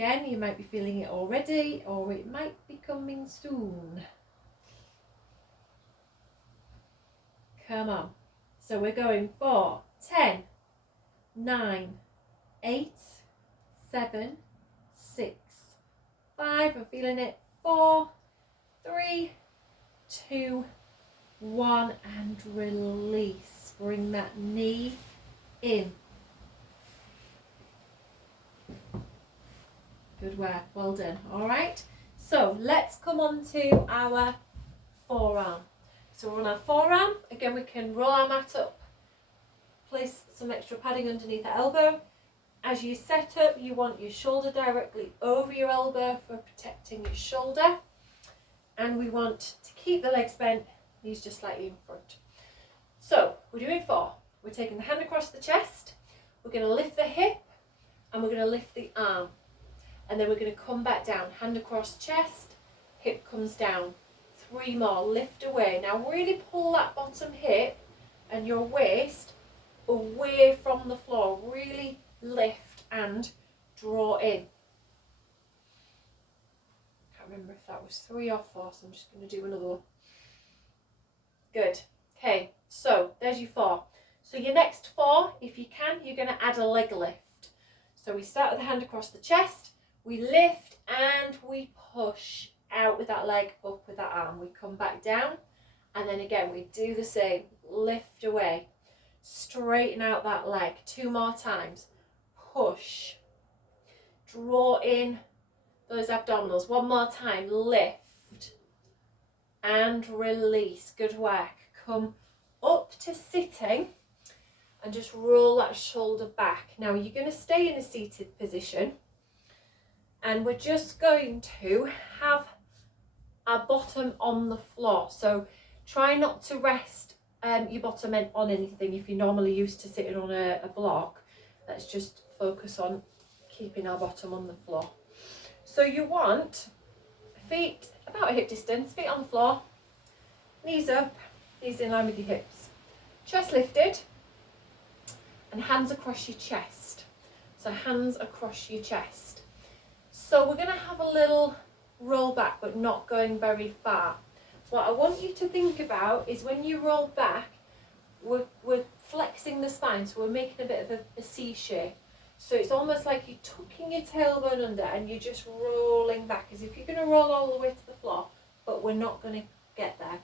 again, you might be feeling it already, or it might be coming soon. Come on. So we're going for 10, 9, 8, 7, 6, 5. I'm feeling it. 4, 3, 2, 1, and release. Bring that knee in. Good work, well done. All right, so let's come on to our forearm. So we're on our forearm. Again, we can roll our mat up, place some extra padding underneath the elbow. As you set up, you want your shoulder directly over your elbow for protecting your shoulder. And we want to keep the legs bent, knees just slightly in front. So we're doing 4. We're taking the hand across the chest. We're going to lift the hip and we're going to lift the arm. And then we're going to come back down, hand across chest, hip comes down. 3 more, lift away. Now really pull that bottom hip and your waist away from the floor. Really lift and draw in. Can't remember if that was 3 or 4, so I'm just going to do another one. Good. Okay, so there's your 4. So your next 4, if you can, you're going to add a leg lift. So we start with the hand across the chest. We lift and we push out with that leg, up with that arm. We come back down and then again we do the same. Lift away, straighten out that leg. 2 more times. Push, draw in those abdominals. 1 more time. Lift and release. Good work. Come up to sitting and just roll that shoulder back. Now you're going to stay in a seated position. And we're just going to have our bottom on the floor. So try not to rest your bottom end on anything if you're normally used to sitting on a block. Let's just focus on keeping our bottom on the floor. So you want feet about a hip distance, feet on the floor, knees up, knees in line with your hips. Chest lifted and hands across your chest. So hands across your chest. So we're going to have a little roll back, but not going very far. What I want you to think about is when you roll back, we're flexing the spine, so we're making a bit of a C shape. So it's almost like you're tucking your tailbone under and you're just rolling back, as if you're going to roll all the way to the floor, but we're not going to get there.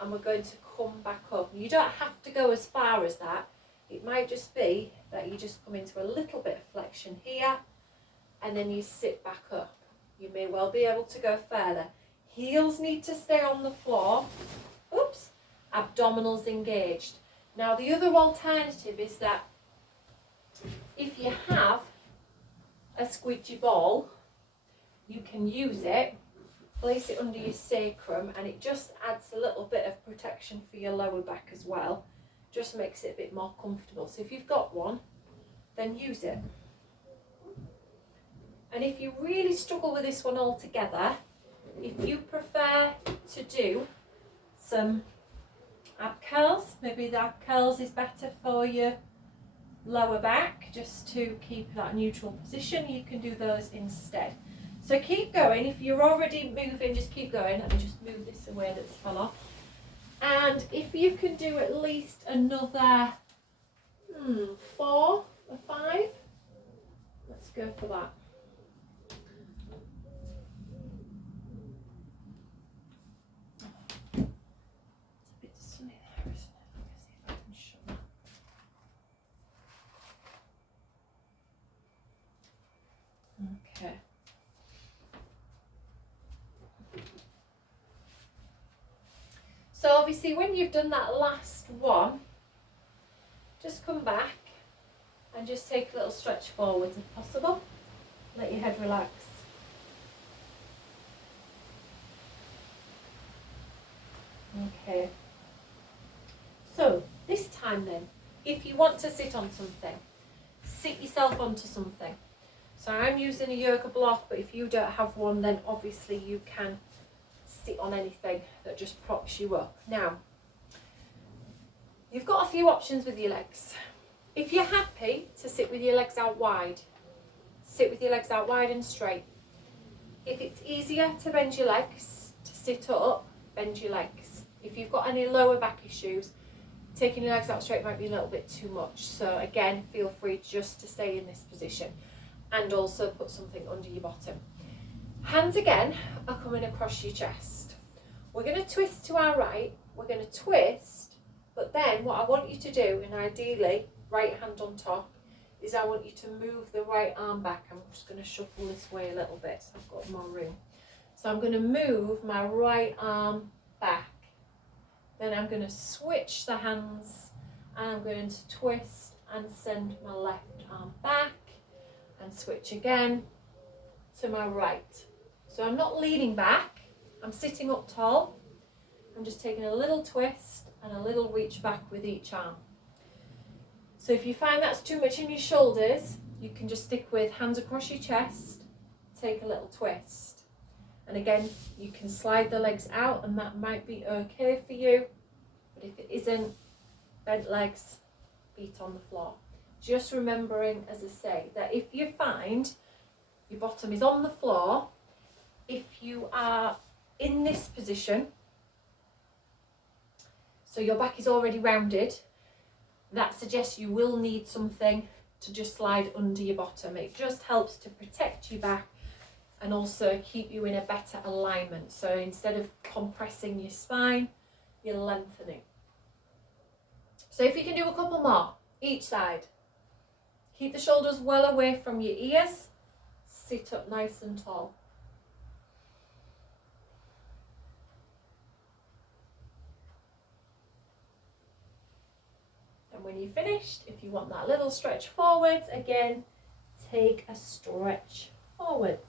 And we're going to come back up. You don't have to go as far as that. It might just be that you just come into a little bit of flexion here, and then you sit back up. You may well be able to go further. Heels need to stay on the floor. Oops. Abdominals engaged. Now the other alternative is that if you have a squidgy ball, you can use it, place it under your sacrum, and it just adds a little bit of protection for your lower back as well. Just makes it a bit more comfortable. So if you've got one, then use it. And if you really struggle with this one altogether, if you prefer to do some ab curls, maybe the ab curls is better for your lower back, just to keep that neutral position, you can do those instead. So keep going. If you're already moving, just keep going. Let me just move this away that's fell off. And if you can do at least another 4 or 5, let's go for that. Okay. So obviously when you've done that last one, just come back and just take a little stretch forwards if possible. Let your head relax. Okay. So this time then, if you want to sit on something, sit yourself onto something. So I'm using a yoga block, but if you don't have one, then obviously you can sit on anything that just props you up. Now, you've got a few options with your legs. If you're happy to sit with your legs out wide, sit with your legs out wide and straight. If it's easier to bend your legs, to sit up, bend your legs. If you've got any lower back issues, taking your legs out straight might be a little bit too much. So again, feel free just to stay in this position and also put something under your bottom. Hands again are coming across your chest. We're going to twist to our right, we're going to twist, but then what I want you to do, and ideally right hand on top, is I want you to move the right arm back. I'm just going to shuffle this way a little bit so I've got more room. So I'm going to move my right arm back. Then I'm going to switch the hands and I'm going to twist and send my left arm back and switch again to my right. So I'm not leaning back, I'm sitting up tall. I'm just taking a little twist and a little reach back with each arm. So if you find that's too much in your shoulders, you can just stick with hands across your chest, take a little twist. And again, you can slide the legs out and that might be okay for you. But if it isn't, bent legs, feet on the floor. Just remembering, as I say, that if you find your bottom is on the floor, if you are in this position, so your back is already rounded, that suggests you will need something to just slide under your bottom. It just helps to protect your back and also keep you in a better alignment. So instead of compressing your spine, you're lengthening. So if you can do a couple more, each side. Keep the shoulders well away from your ears. Sit up nice and tall. And when you're finished, if you want that little stretch forwards, again, take a stretch forwards.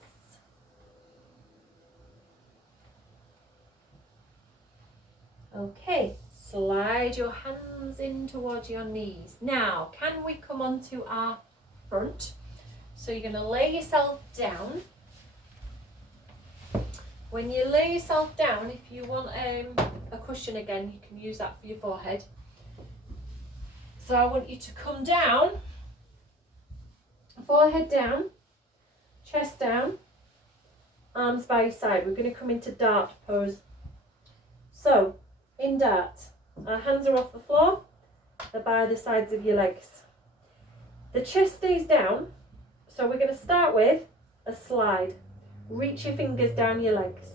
Okay, slide your hands in towards your knees. Now, can we come onto our front? So you're going to lay yourself down. When you lay yourself down, if you want a cushion again, you can use that for your forehead. So I want you to come down, forehead down, chest down, arms by your side. We're going to come into dart pose. So, in dart, our hands are off the floor, they're by the sides of your legs. The chest stays down, so we're going to start with a slide. Reach your fingers down your legs.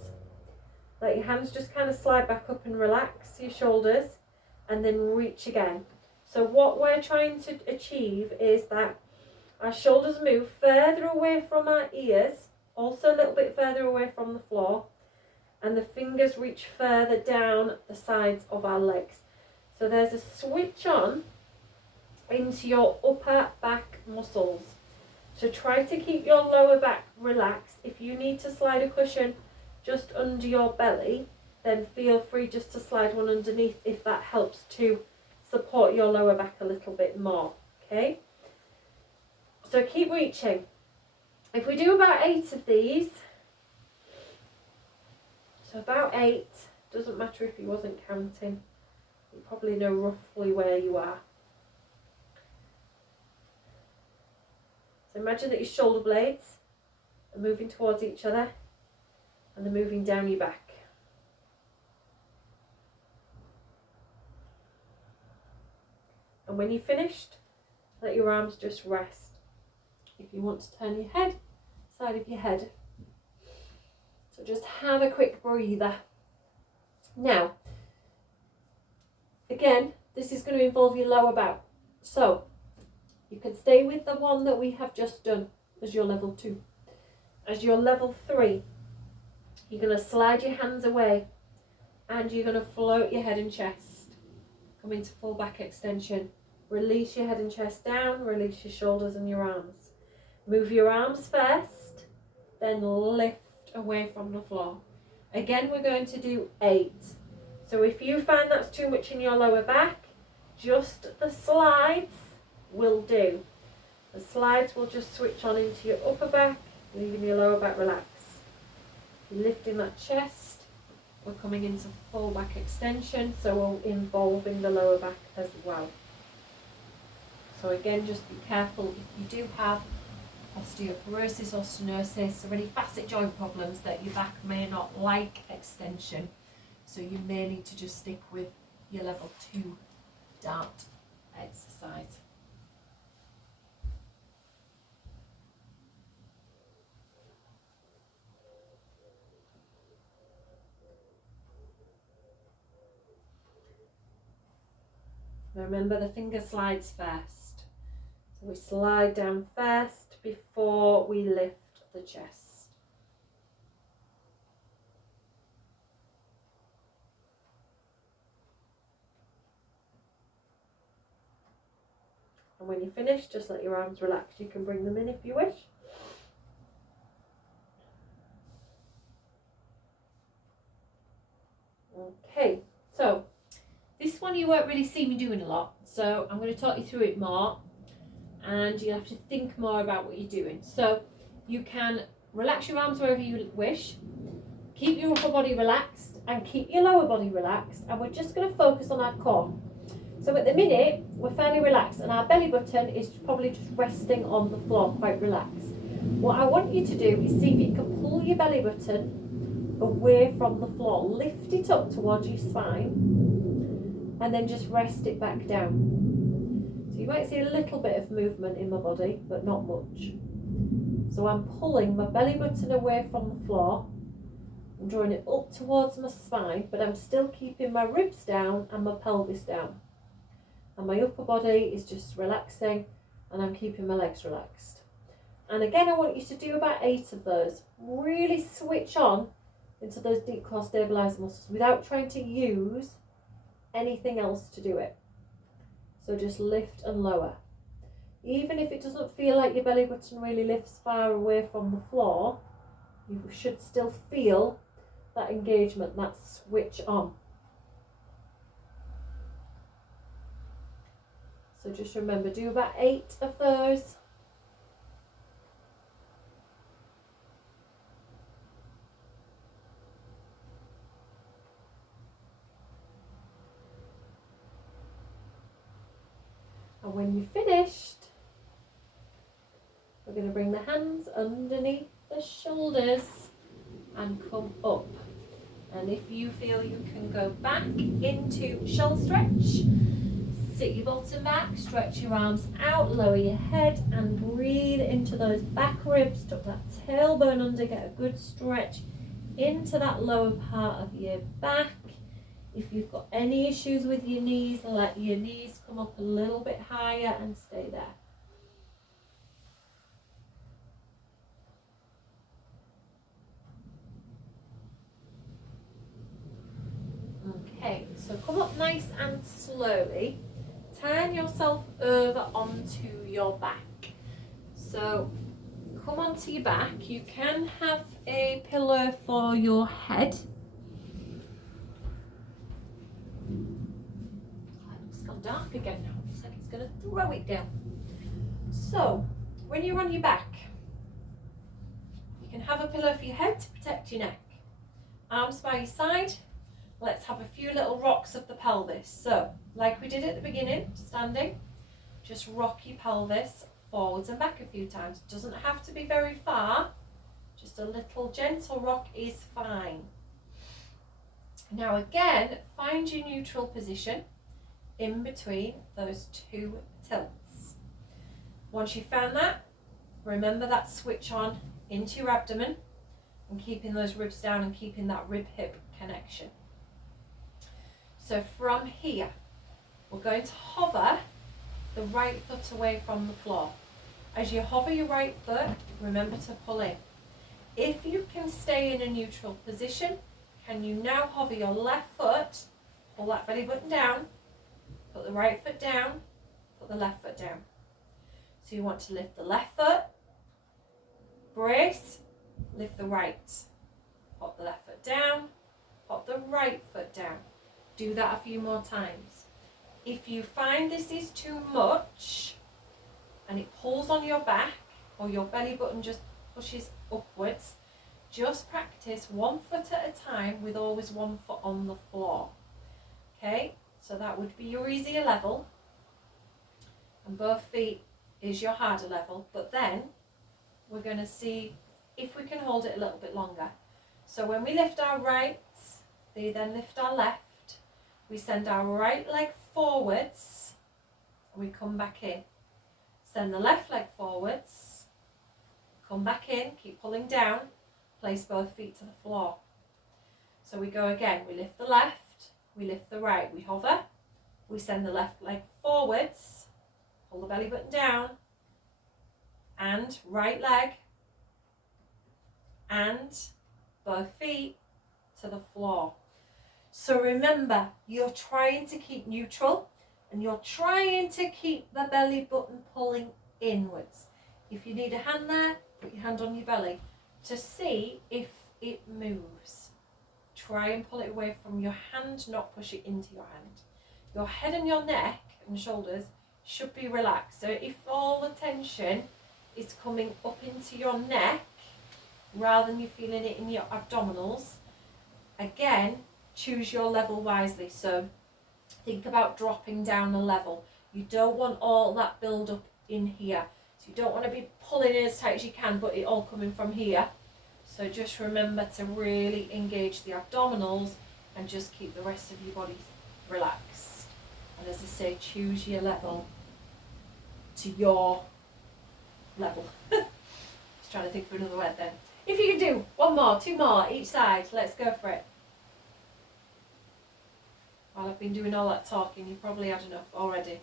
Let your hands just kind of slide back up and relax your shoulders, and then reach again. So what we're trying to achieve is that our shoulders move further away from our ears, also a little bit further away from the floor, and the fingers reach further down the sides of our legs. So there's a switch on into your upper back muscles. So try to keep your lower back relaxed. If you need to slide a cushion just under your belly, then feel free just to slide one underneath if that helps to support your lower back a little bit more, okay? So keep reaching. If we do about 8 of these, so about 8, doesn't matter if you wasn't counting, you probably know roughly where you are. So imagine that your shoulder blades are moving towards each other and they're moving down your back. And when you're finished, let your arms just rest. If you want to turn your head, side of your head. So just have a quick breather. Now, again, this is going to involve your lower back. So you can stay with the one that we have just done as your level 2. As your level 3, you're going to slide your hands away and you're going to float your head and chest. Come into full back extension. Release your head and chest down, release your shoulders and your arms. Move your arms first, then lift away from the floor. Again, we're going to do 8. So if you find that's too much in your lower back, just the slides will do. The slides will just switch on into your upper back, leaving your lower back relaxed. Lifting that chest, we're coming into full back extension, so we're involving the lower back as well. So again, just be careful if you do have osteoporosis or stenosis or any facet joint problems that your back may not like extension. So you may need to just stick with your level 2 dart exercise. Remember, the finger slides first. So we slide down first before we lift the chest. And when you finish, just let your arms relax. You can bring them in if you wish. Okay, so this one you won't really see me doing a lot, so I'm going to talk you through it more, and you have to think more about what you're doing. So you can relax your arms wherever you wish, keep your upper body relaxed and keep your lower body relaxed, and we're just going to focus on our core. So at the minute we're fairly relaxed and our belly button is probably just resting on the floor, quite relaxed. What I want you to do is see if you can pull your belly button away from the floor, lift it up towards your spine and then just rest it back down. So you might see a little bit of movement in my body, but not much. So I'm pulling my belly button away from the floor, I'm drawing it up towards my spine, but I'm still keeping my ribs down and my pelvis down, and my upper body is just relaxing and I'm keeping my legs relaxed. And again, I want you to do about 8 of those. Really switch on into those deep core stabilizer muscles without trying to use anything else to do it. So just lift and lower. Even if it doesn't feel like your belly button really lifts far away from the floor, you should still feel that engagement, that switch on. So just remember, do about 8 of those. And when you're finished, we're going to bring the hands underneath the shoulders and come up. And if you feel you can go back into shoulder stretch, sit your bottom back, stretch your arms out, lower your head and breathe into those back ribs, tuck that tailbone under, get a good stretch into that lower part of your back. If you've got any issues with your knees, let your knees come up a little bit higher and stay there. Okay, so come up nice and slowly. Turn yourself over onto your back. So come onto your back. You can have a pillow for your head. It's gone dark again now. Looks like it's going to throw it down. So when you're on your back, you can have a pillow for your head to protect your neck. Arms by your side. Let's have a few little rocks of the pelvis. So, like we did at the beginning, standing, just rock your pelvis forwards and back a few times. Doesn't have to be very far, just a little gentle rock is fine. Now again, find your neutral position in between those 2 tilts. Once you've found that, remember that switch on into your abdomen and keeping those ribs down and keeping that rib-hip connection. So from here, we're going to hover the right foot away from the floor. As you hover your right foot, remember to pull in. If you can stay in a neutral position, can you now hover your left foot, pull that belly button down, put the right foot down, put the left foot down. So you want to lift the left foot, brace, lift the right, pop the left foot down, pop the right foot down. Do that a few more times. If you find this is too much and it pulls on your back or your belly button just pushes upwards, just practice 1 foot at a time with always 1 foot on the floor. Okay, so that would be your easier level and both feet is your harder level, but then we're going to see if we can hold it a little bit longer. So when we lift our right, we then lift our left, we send our right leg forwards, we come back in. Send the left leg forwards, come back in, keep pulling down, place both feet to the floor. So we go again, we lift the left, we lift the right, we hover, we send the left leg forwards, pull the belly button down, and right leg, and both feet to the floor. So remember, you're trying to keep neutral and you're trying to keep the belly button pulling inwards. If you need a hand there, put your hand on your belly to see if it moves. Try and pull it away from your hand, not push it into your hand. Your head and your neck and shoulders should be relaxed. So if all the tension is coming up into your neck rather than you feeling it in your abdominals, again, choose your level wisely. So think about dropping down a level. You don't want all that build up in here. So you don't want to be pulling in as tight as you can, but it all coming from here. So just remember to really engage the abdominals and just keep the rest of your body relaxed. And as I say, choose your level to your level. Just trying to think of another word then. If you can do one more, two more each side, let's go for it. While I've been doing all that talking, you probably had enough already.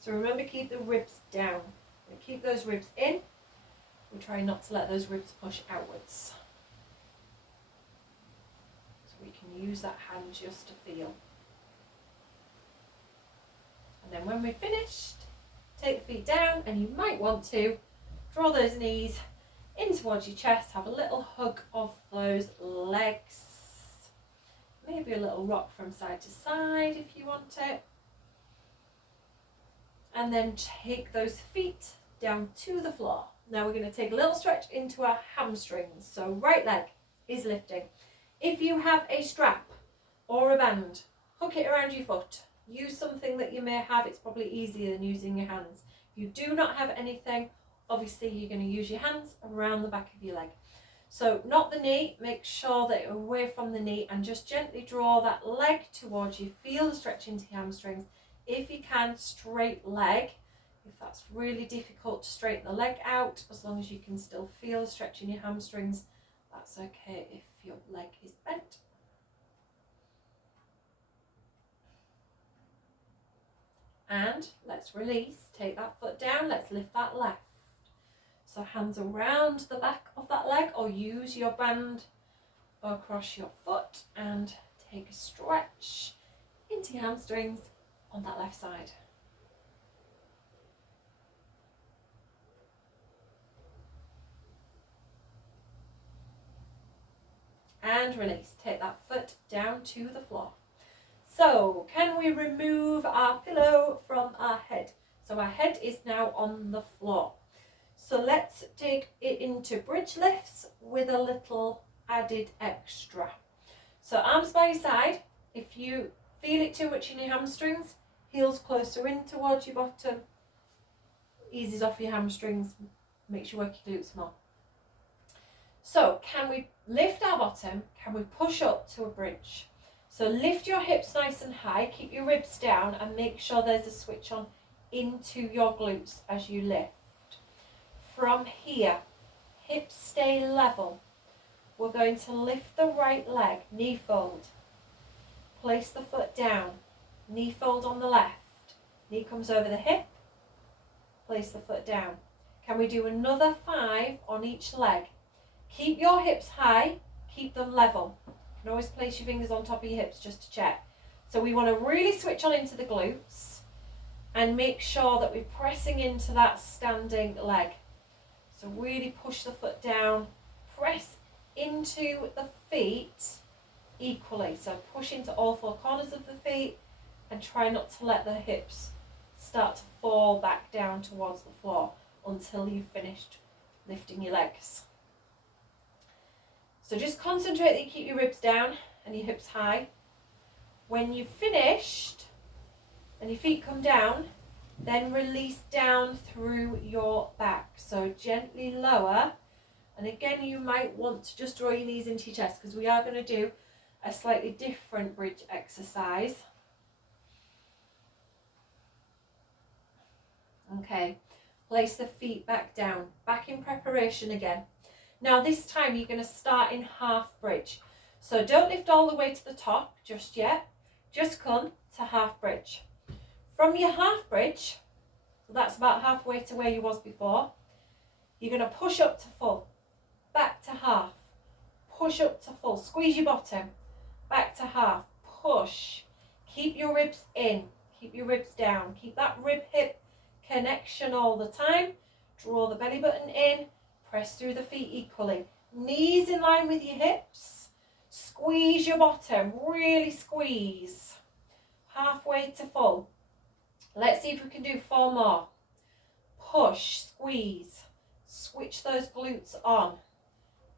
So remember, keep the ribs down. Keep those ribs in. We're trying not to let those ribs push outwards. So we can use that hand just to feel. And then when we're finished, take the feet down, and you might want to draw those knees in towards your chest, have a little hug of those legs. Maybe a little rock from side to side if you want it. And then take those feet down to the floor. Now we're going to take a little stretch into our hamstrings. So right leg is lifting. If you have a strap or a band, hook it around your foot. Use something that you may have. It's probably easier than using your hands. If you do not have anything, obviously you're going to use your hands around the back of your leg. So not the knee, make sure that you're away from the knee and just gently draw that leg towards you. Feel the stretch into your hamstrings. If you can, straight leg. If that's really difficult to straighten the leg out, as long as you can still feel the stretch in your hamstrings, that's okay if your leg is bent. And let's release, take that foot down, let's lift that left. So hands around the back of that leg, or use your band across your foot and take a stretch into your hamstrings on that left side. And release, take that foot down to the floor. So can we remove our pillow from our head? So our head is now on the floor. So let's take it into bridge lifts with a little added extra. So arms by your side. If you feel it too much in your hamstrings, heels closer in towards your bottom. Eases off your hamstrings, makes you work your glutes more. So can we lift our bottom? Can we push up to a bridge? So lift your hips nice and high, keep your ribs down, and make sure there's a switch on into your glutes as you lift. From here, hips stay level. We're going to lift the right leg, knee fold. Place the foot down, knee fold on the left. Knee comes over the hip, place the foot down. Can we do another 5 on each leg? Keep your hips high, keep them level. You can always place your fingers on top of your hips just to check. So we want to really switch on into the glutes and make sure that we're pressing into that standing leg. So really push the foot down, press into the feet equally. So push into all 4 corners of the feet and try not to let the hips start to fall back down towards the floor until you've finished lifting your legs. So just concentrate that you keep your ribs down and your hips high. When you've finished and your feet come down, then release down through your back. So gently lower. And again, you might want to just draw your knees into your chest because we are going to do a slightly different bridge exercise. Okay, place the feet back down, back in preparation again. Now this time you're going to start in half bridge. So don't lift all the way to the top just yet. Just come to half bridge. From your half bridge, so that's about halfway to where you was before, you're going to push up to full, back to half, push up to full, squeeze your bottom, back to half, push. Keep your ribs in, keep your ribs down, keep that rib hip connection all the time. Draw the belly button in, press through the feet equally. Knees in line with your hips. Squeeze your bottom, really squeeze. Halfway to full. Let's see if we can do 4 more. Push, squeeze. Switch those glutes on.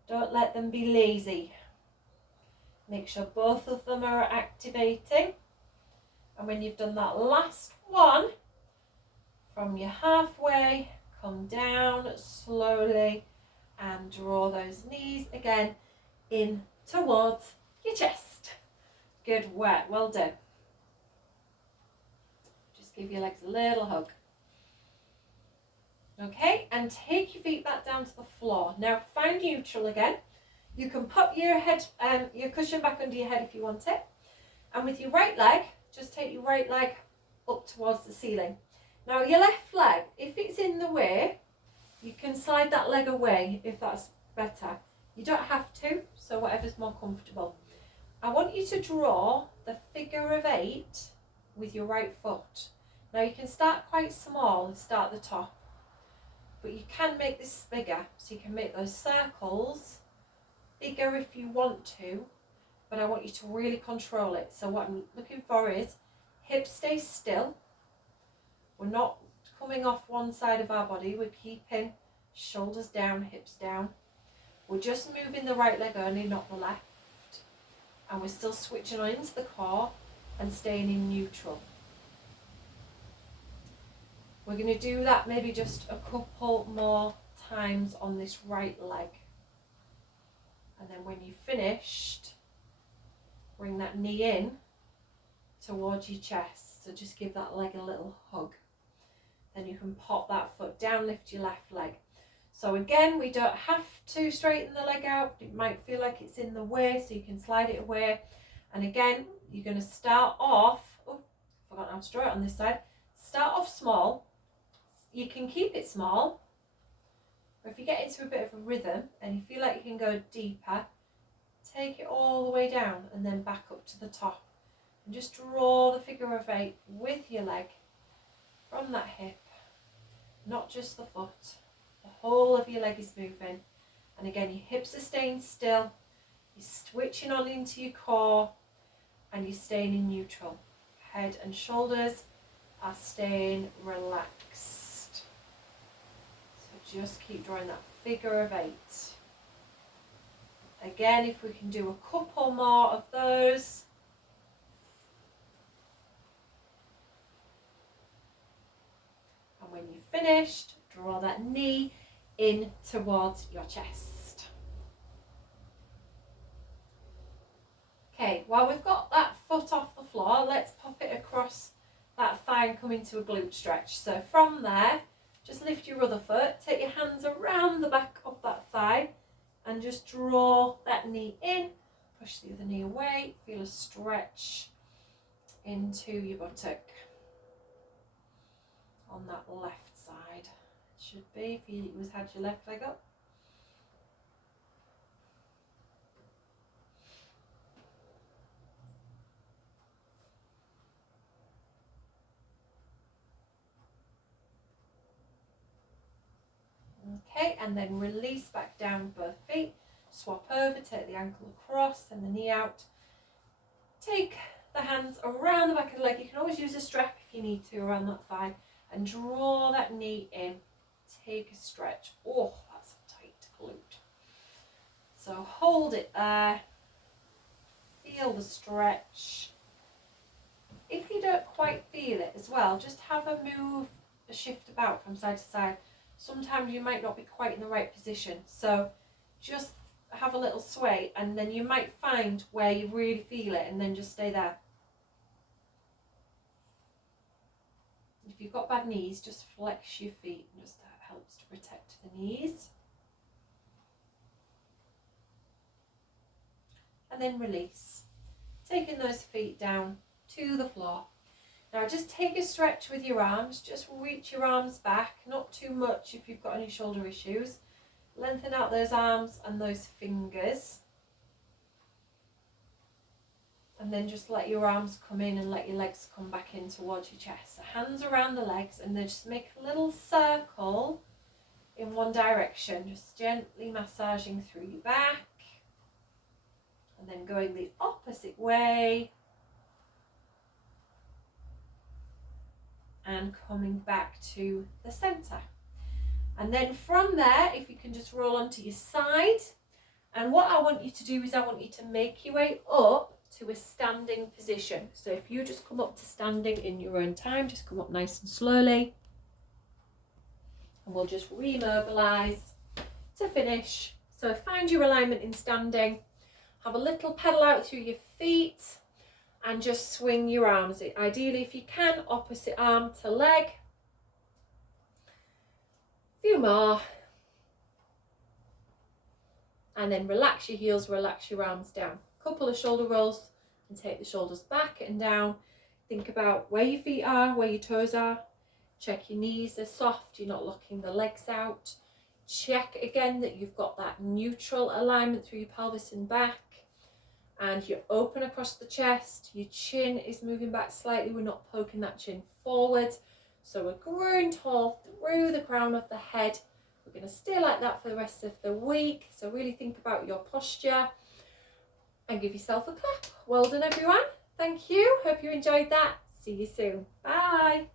Don't let them be lazy. Make sure both of them are activating. And when you've done that last one, from your halfway, come down slowly and draw those knees again in towards your chest. Good work, well done. Just give your legs a little hug. Okay, and take your feet back down to the floor. Now find neutral again. You can pop your head, your cushion back under your head if you want it. And with your right leg, just take your right leg up towards the ceiling. Now your left leg, if it's in the way, you can slide that leg away if that's better. You don't have to, so whatever's more comfortable. I want you to draw the figure of 8 with your right foot. Now you can start quite small and start at the top, but you can make this bigger, so you can make those circles bigger if you want to, but I want you to really control it. So what I'm looking for is hips stay still. We're not coming off one side of our body, we're keeping shoulders down, hips down. We're just moving the right leg only, not the left. And we're still switching on into the core and staying in neutral. We're going to do that maybe just a couple more times on this right leg. And then when you've finished, bring that knee in towards your chest. So just give that leg a little hug. Then you can pop that foot down, lift your left leg. So again, we don't have to straighten the leg out. It might feel like it's in the way, so you can slide it away. And again, you're going to start off, oh, forgot how to draw it on this side. Start off small. You can keep it small, but if you get into a bit of a rhythm and you feel like you can go deeper, take it all the way down and then back up to the top. And just draw the figure of 8 with your leg from that hip, not just the foot. The whole of your leg is moving. And again, your hips are staying still. You're switching on into your core and you're staying in neutral. Head and shoulders are staying relaxed. So just keep drawing that figure of 8. Again, if we can do a couple more of those. And when you've finished, draw that knee in towards your chest. Okay, while we've got that foot off the floor, let's pop it across that thigh and come into a glute stretch. So from there, just lift your other foot, take your hands around the back of that thigh and just draw that knee in, push the other knee away, feel a stretch into your buttock on that left side. It should be, if you had your left leg up. Okay, and then release back down both feet, swap over, take the ankle across and the knee out. Take the hands around the back of the leg. You can always use a strap if you need to around that thigh and draw that knee in. Take a stretch. Oh, that's a tight glute. So hold it there. Feel the stretch. If you don't quite feel it as well, just have a move, a shift about from side to side. sometimes you might not be quite in the right position. So just have a little sway, and then you might find where you really feel it, and then just stay there. If you've got bad knees, just flex your feet, and just that helps to protect the knees. And then release, taking those feet down to the floor. Now just take a stretch with your arms, just reach your arms back, not too much if you've got any shoulder issues. Lengthen out those arms and those fingers. And then just let your arms come in and let your legs come back in towards your chest. So hands around the legs, and then just make a little circle in one direction, just gently massaging through your back. And then going the opposite way. And coming back to the centre. And then from there, if you can just roll onto your side. And what I want you to do is I want you to make your way up to a standing position. So if you just come up to standing in your own time, just come up nice and slowly. And we'll just remobilise to finish. So find your alignment in standing. Have a little pedal out through your feet and just swing your arms. Ideally, if you can, opposite arm to leg. A few more. And then relax your heels, relax your arms down. Couple of shoulder rolls and take the shoulders back and down. Think about where your feet are, where your toes are. Check your knees are soft, you're not locking the legs out. Check again that you've got that neutral alignment through your pelvis and back. And you're open across the chest. Your chin is moving back slightly. We're not poking that chin forward. So we're growing tall through the crown of the head. We're going to stay like that for the rest of the week. So really think about your posture and give yourself a clap. Well done, everyone. Thank you. Hope you enjoyed that. See you soon. Bye.